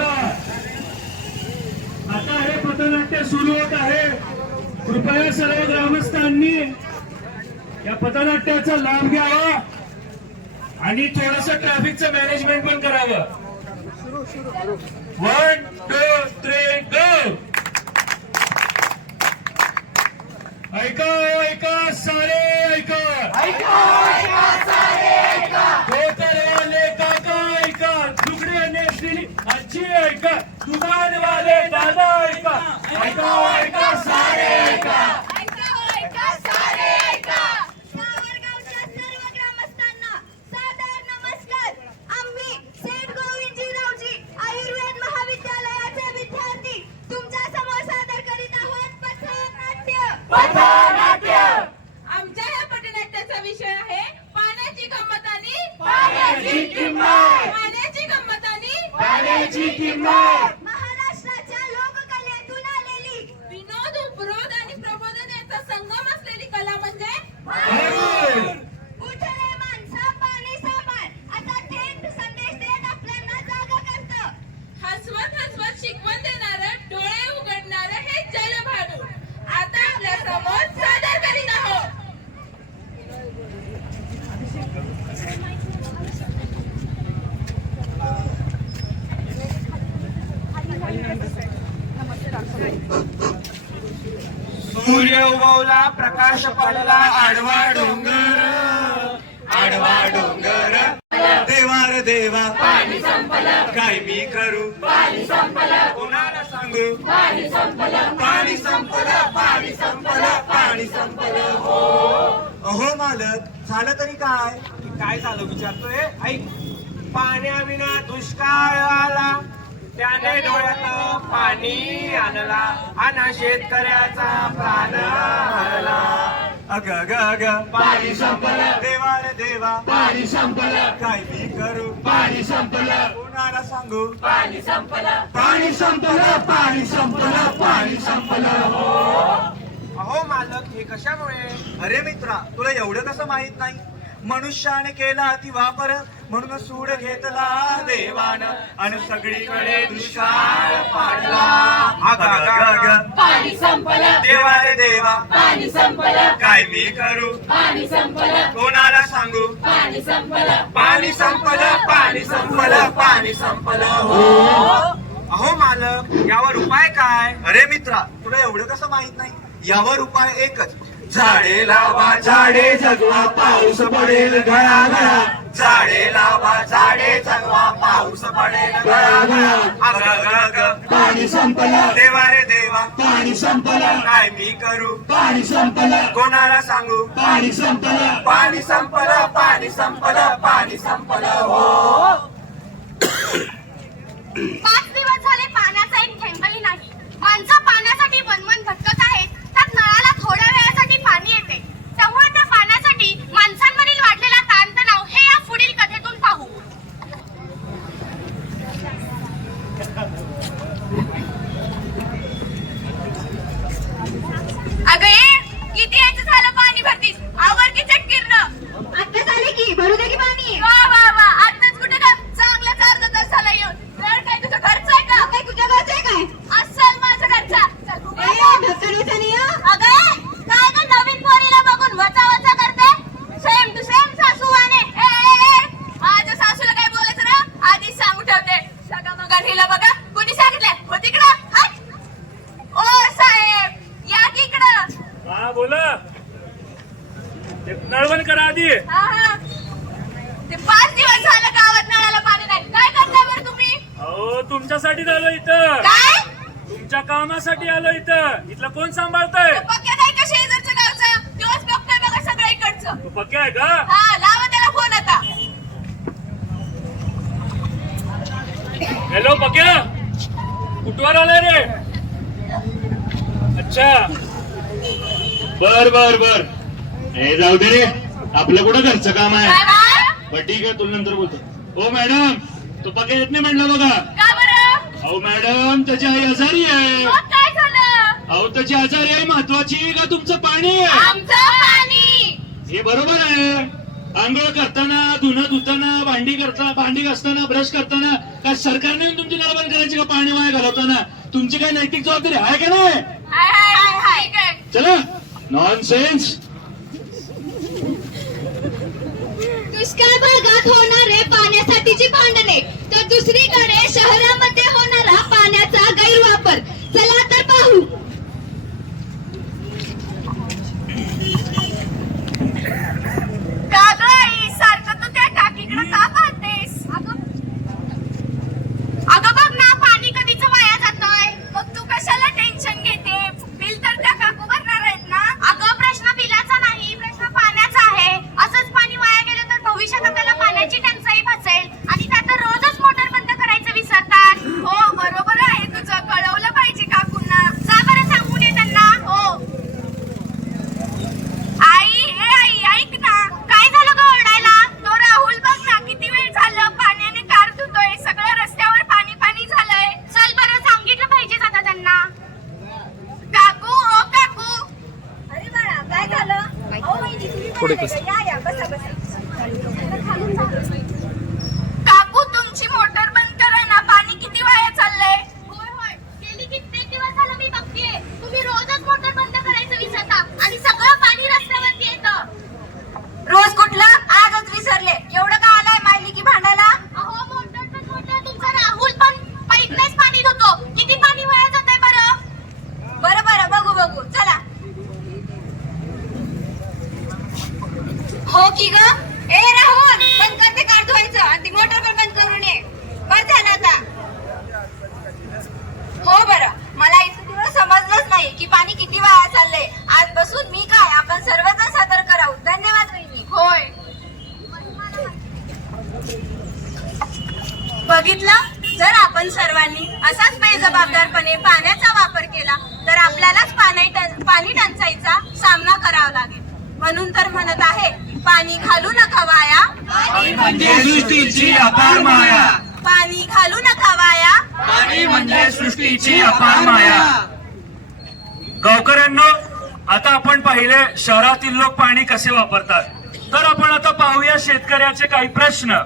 नमस्कार. आता हे पथनाट्य सुरू होत आहे. कृपया सर्व ग्रामस्थांनी या पथनाट्याचा लाभ घ्यावा आणि थोडस ट्रॅफिकचं मॅनेजमेंट पण करावं. वन टू थ्री गो ऐका ऐका सारे ऐका धोतरवाले काका ऐका तुकडे नेसलेली आजी ऐका दुकानवाले दादा ऐका ऐका सारे ऐका ऐका हो, ऐका सारे ऐका सावरगावच्या सर्व ग्रामस्थांना सादर नमस्कार आम्ही सेंट गोविंदजीरावजी आयुर्वेद महाविद्यालयाचे विद्यार्थी तुमच्यासमोर सादर करीत आहोत पथनाट्य आमच्या या पटनाट्याचा विषय आहे पाण्याची गंमत आणि पाण्याची किंमत पाण्याची गंमत आणि पाण्याची किंमत महाराष्ट्राच्या लोककलेतून आलेली विनोद उपरोध आणि प्रबोधन यांचा संगम असलेली कला म्हणजे बरोबर. उठ रे माणसा पाणी सापड असा थेट संदेश देत आपल्याला जागा करतं हसवत हसवत शिकवण देणार डोळे उघडणार हे जलभाडू आता आपल्यासमोर सादर करीत आहोत सूर्य उगवला प्रकाश पडला आडवा डोंगर आडवा डोंगर. देवार देवा काय मी करू? कोणाला सांगू? पाणी संपलं पाणी संपलं पाणी संपलं. हो. अहो मालक झालं तरी काय? काय झालं विचारतोय? ऐक पाण्याविना दुष्काळ आला. त्याने डोळ्यात पाणी आणला आणि शेतकऱ्याचा प्राण हरला. अग अग अग. पाणी संपलं. देवा रे देवा. पाणी संपलं. काय मी करू? पाणी संपलं. कोणाला सांगू? पाणी संपलं. पाणी संपलं. पाणी संपलं. पाणी संपलं. हो अहो मालक हे कशामुळे? अरे मित्रा तुला एवढं कसं माहीत नाही? मनुष्याने केला अति वापर म्हणून सूड घेतला देवान आणि सगळीकडे दुष्काळ पाडला. पाणी संपलं. देवा रे देवा. पाणी संपलं. काय मी करू? पाणी संपलं. कोणाला सांगू? पाणी संपलं. पाणी संपलं पाणी संपलं पाणी संपलं. हो. अहो मालक यावर उपाय काय? अरे मित्रा तुला एवढं कसं माहीत नाही? यावर उपाय एकच. झाडे लावा झाडे जगवा पाऊस पडेल घळाघळा झाडे लावा झाडे जगवा पाऊस पडेल पाणी संपलं. देवा रे देवा. पाणी संपलं. काय मी करू? पाणी संपलं. कोणाला सांगू? पाणी संपलं. पाणी संपलं पाणी संपलं पाणी संपलं हो. पाच दिवस झाले पाण्याचा एक थेंबही नाही. माणसं पाण्यासाठी वनवन भटकत आहेत. त्यात नळाला थोड्या वेळासाठी पाणी येते. तेव्हा त्या पाण्यासाठी माणसांवरील Yeah. तुमच्या कामासाठी आलो इथं. इथलं कोण सांभाळतंय? तो पक्या नाही का शेजारच्या गावचा? तोच बघतोय बघा सगळं इकडचं. तू पक्के आहे का? हा लावा त्याला फोन आता. हॅलो पक्या? कुठवर आलाय रे? अच्छा. बर बर बर. हे जाऊ दे रे. आपलं कुठं घरचं काम आहे? काय बा? बर ठीक आहे तुला नंतर बोलतो. हो मॅडम. तो पक्का येत नाही म्हटलं बघा. का अहो मॅडम त्याची आई आजारी आहे. मग काय झालं? अहो त्याची आजारी आहे महत्वाची का तुमचं पाणी आहे? आमचं पाणी. हे बरोबर आहे. आंघोळ करताना धुणं धुताना भांडी करता भांडी घासताना ब्रश करताना काय सरकारने तुमची नळ बंद करायची का पाणी वाया घालवताना? तुमची काय नैतिक जबाबदारी आहे का नाही? चला. नॉन सेन्स दुष्काळ भागात होणारे पाण्यासाठीची भांडणे. तर दुसरीकडे शहरामध्ये होणारा पाण्याचा गैरवापर चला तर पाहू का ग आई सारखं तू त्या टाकीकडे का पाहतेस अगं बघ ना पाणी कधीच वाया जातोय मग तू कशाला टेन्शन घेते बिल तर त्या काकू भरणार आहेत ना अगं प्रश्न बिलाचा नाही प्रश्न पाण्याचा आहे असंच पाणी वाया गेलं तर भविष्यात आपल्याला पाण्याची टंचाई भासेल आणि त्यात रोजच मोटर बंद करायचं विसरतात हो बरोबर आहे तुझं कळवलं पाहिजे काकूंना जा बरं सांगून ये त्यांना हो आई ए आई ऐक ना काय झालं ग ओरडायला तो राहुल बघ ना किती वेळ झालं पाण्याने कार धुतोय सगळं रस्त्यावर पाणी पाणी झालंय चल बरं सांगितलं पाहिजे आता त्यांना काकू ओ काकू अरे बाळा काय झालं ओ वहिनी तुम्ही पण आले का? या या बसा बसा काकू तुमची मोटर बंद करा ना पाणी किती वाया चाललंय होय होय गेली कित्येक दिवस झालं मी बघतेय तुम्ही रोजच मोटर बंद करायचं विसरता आणि सगळं पाणी रस्त्यावरती येतं रोज कुठलं आजच विसरले एवढं का आलाय मायली की भांडायला अहो मोटर बंद म्हटलं तुमचा राहुल पण पाईपनेच पाणी धुतो किती पाणी वाया जातंय बरं बरं बरं बघू बघू चला हो की ग? ए राहुल बंद कर ते कार धुवायचं. आणि ती मोटर पण बंद करून ये. बस झालं आता. हो बरं. मला इथं दिवस समजलंच नाही की पाणी किती वाया चाललंय. आज बसून मी काय? आपण सर्वजण सादर राहू धन्यवाद वहिनी. होय. बघितलं? जर आपण सर्वांनी असाच बेजबाबदारपणे पाण्याचा वापर केला तर आपल्यालाच पाणी पाणी टंचाईचा सामना करावा लागेल. म्हणून तर म्हणत आहे पाणी घालू नका वाया. म्हणजे सृष्टीची अपार माया. पाणी घालू नका वाया. पाणी म्हणजे सृष्टीची अपार माया. गावकऱ्यांनो आता आपण पाहिले शहरातील लोक पाणी कसे वापरतात. तर आपण आता पाहूया शेतकऱ्याचे काही प्रश्न.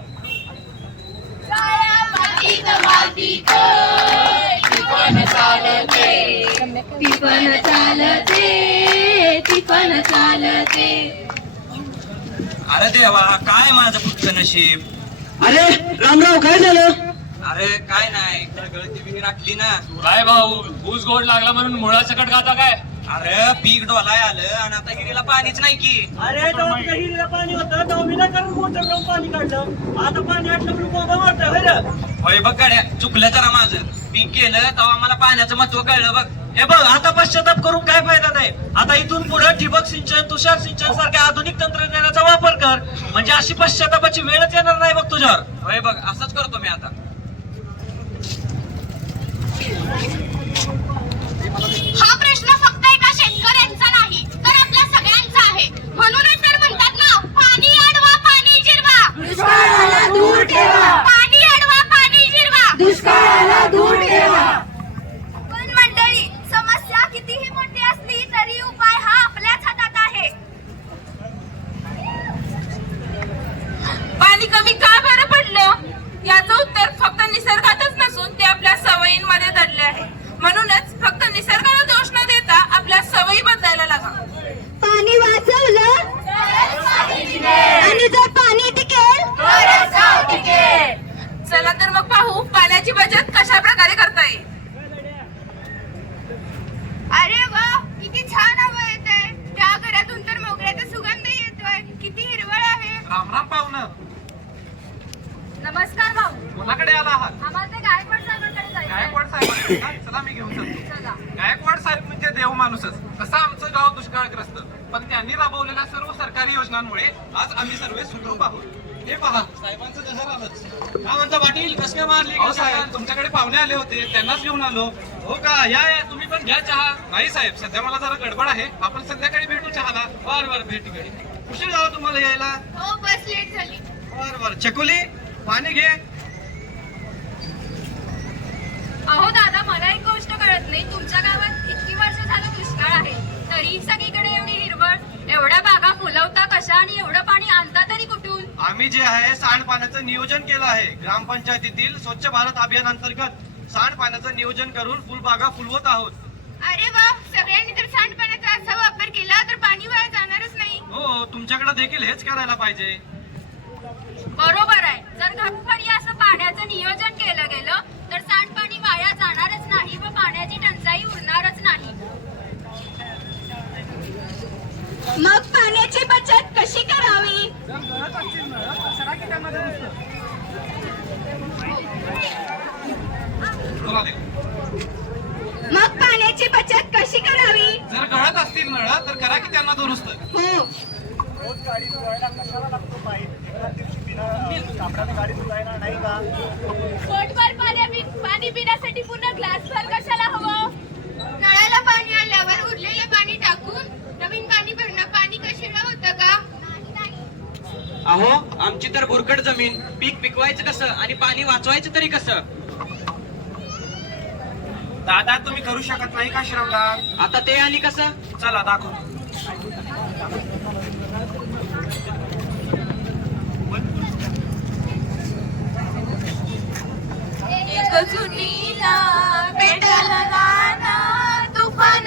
पण पण चालते. अरे देवा काय माझं पुढचं नशीब? अरे रामराव काय झालं? अरे काय नाही गळती विहीर आटली ना. काय भाऊ ऊस गोड लागला म्हणून मुळा सकट खाता काय? अरे पीक डोलाय आलं आणि आता हिरीला पाणीच नाही की. अरे हिरीला पाणी होतं. नाही करून मोटर लावून पाणी काढलं. आता पाणी आटलं म्हणून मारतोय होय रे? होय बघ गाड्या चुकलं जरा माझं. पीक केलं तेव्हा मला पाण्याचं महत्त्व कळलं बघ. हे बघ आता पश्चाताप करून काय फायदा नाही. आता इथून पुढे ठिबक सिंचन तुषार सिंचन सारख्या आधुनिक तंत्रज्ञानाचा वापर कर. म्हणजे अशी पश्चातापाची वेळच येणार नाही बघ तुझ्यावर. होय बघ असंच करतो मी आता. हा प्रश्न फक्त एका शेतकऱ्यांचा नाही तर आपल्या सगळ्यांचा आहे. म्हणूनच तर म्हणतात ना पाणी अडवा पाणी जिरवा. दुष्काळाला दूर ठेवा पाणी अडवा पाणी जिरवा दुष्काळाला दूर ठेवा पण मंडळी समस्या कितीही मोठी असली तरी उपाय हा आपल्याच हातात आहे पाणी कमी का बरं पडलं याचं उत्तर फक्त निसर्गातच नसून ते आपल्या सवयींमध्ये दडले आहे म्हणूनच फक्त निसर्गाला दोष न देता आपल्या सवयी बदलायला लागा पाणी वाचवलं आणि जर पाणी टिकेल चला तर मग पाहू पाण्याची बचत कशा प्रकारे करता येईल अरे वा किती छान हवा येते त्या घरातून तर मोगऱ्याचा सुगंध येतोय किती हिरवळ आहे रामराम पाहुणं नमस्कार भाऊ कोणाकडे आला आहात आम्हाला ते गायकवाड साहेबांकडे जायचंय गायकवाड साहेब हा, चला मी घेऊन जातो चला गायकवाड साहेब म्हणजे देव माणूसच तसं आमचं गाव दुष्काळग्रस्त पण त्यांनी राबवलेल्या सर्व सरकारी योजनांमुळे आज आम्ही सर्व सुखरूप आहोत. हे पहा साहेबांचं घर आलंच काय म्हणता पाटील कस काय मारली? हो साहेब. तुमच्याकडे पाहुणे आले होते त्यांनाच घेऊन आलो. हो का? या या तुम्ही पण घ्या चहा. नाही साहेब सध्या मला जरा गडबड आहे. आपण संध्याकाळी भेटू चहाला. बर बर भेटू उशीर झाला तुम्हाला यायला. हो बस लेट झाली. बर बर चकुली पाणी घे अहो दादा मला एक गोष्ट कळत नाही तुमच्या गावात इतकी वर्ष झालं दुष्काळ आहे तरी सगळीकडे एवढी हिरवळ एवढ्या बागा फुलवता कशा आणि एवढं पाणी आणता तरी कुठून आम्ही जे आहे सांडपाण्याचं नियोजन केलं आहे. ग्रामपंचायतीतील स्वच्छ भारत अभियान अंतर्गत सांडपाण्याचं नियोजन करून फुलबागा फुलवत आहोत. अरे वा सगळ्यांनी जर सांडपाण्याचा असा वापर केला तर पाणी वाया जाणारच नाही. हो तुमच्याकडे देखील हेच करायला पाहिजे. बरोबर आहे. जर घरोघरी असं पाण्याचं नियोजन केलं गेलं तर सांडपाणी वाया जाणारच नाही व पाण्याची टंचाई उरणारच नाही. मग पाण्याची बचत कशी करावी. मग पाण्याची बचत कशी करावी? जर गळत असतील नळ तर करा की त्यांना दुरुस्त. हो. पोटभर पाणी पाणी पिण्यासाठी पुन्हा ग्लास भर कशाला हवं नळाला पाणी आल्यावर उरलेले पाणी टाकून नवीन पाणी भरणं पाणी कशाला होतं का अहो आमची तर भुरकट जमीन. पीक पिकवायचं कसं? आणि पाणी वाचवायचं तरी कसं? दादा तुम्ही करू शकत नाही का श्रमदान आता ते आणि कसं? चला दाखव. तुफान